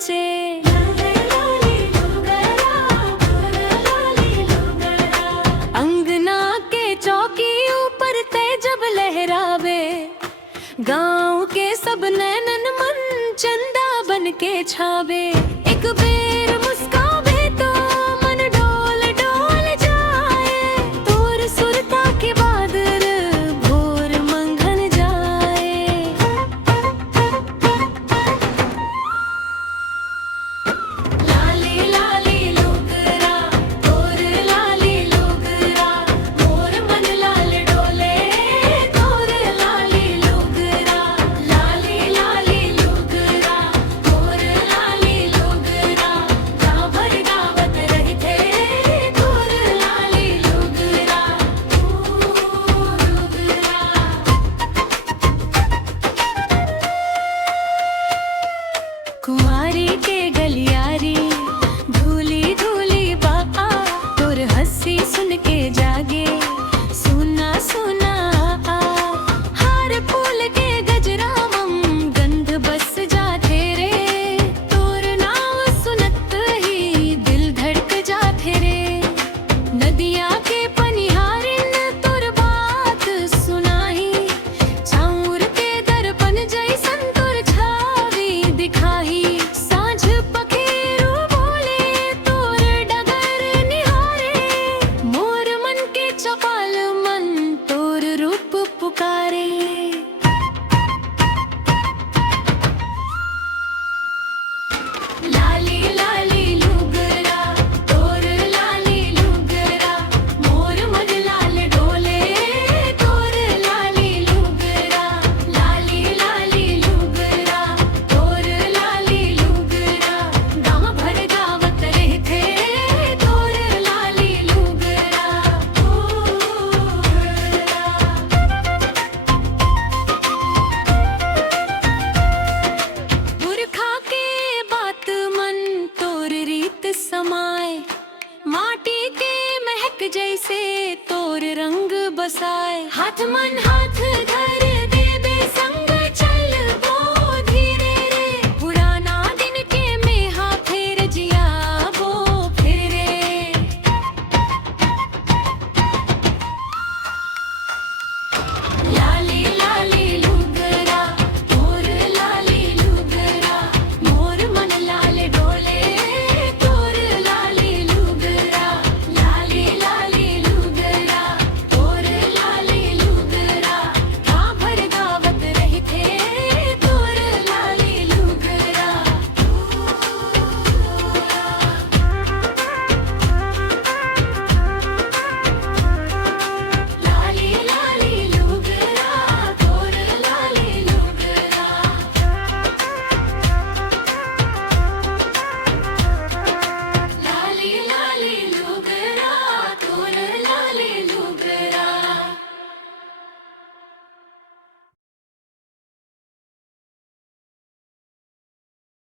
नाचे। अंगना के चौकी ऊपर ते जब लहरावे, गांव के सब नैनन मन चंदा बन के छावे। एक बेर मुस्कावे तो मन डोल डोल जाए, तोर सुरता के बादल भोर मंघन जाए। लाली लाली लोकरा, तोर लाली लोकरा, मोर मन लाल डोले, तोर लाली लोकरा। लाली लाली लोकरा, तोर लाली लोकरा, गाँव भर गावत रहते, तोर लाली लोकरा, कुंवारी के गलियारी धूली धूली बाआ, तोर हंसी सुन के जागे सुना सुना। हार फूल के गजरा मम गंध बस जाते रे, तोर नाव सुनत ही दिल धड़क जाते रे। नदिया के पनिहारिन तोर बात सुनाही, चाउर के दर्पण जैसन तोर छावी दिखाही। साँझ पखेरू बोले, तोर डगर निहारे, मोर मन के चपल मन तोर रूप पुकारे। लाली लाली लुगरा, तोर लाली लुगरा, मोर मन लाल डोले, तोर लाली लुगरा। लाली लाली लुगरा, तोर लाली लुगरा, गाँव भर गावत रहते, तोर लाली लुगरा। पुरखा के बात मन तोर रीत समाए, माटी के महक जैसे तोर रंग बसाए। हाथ मन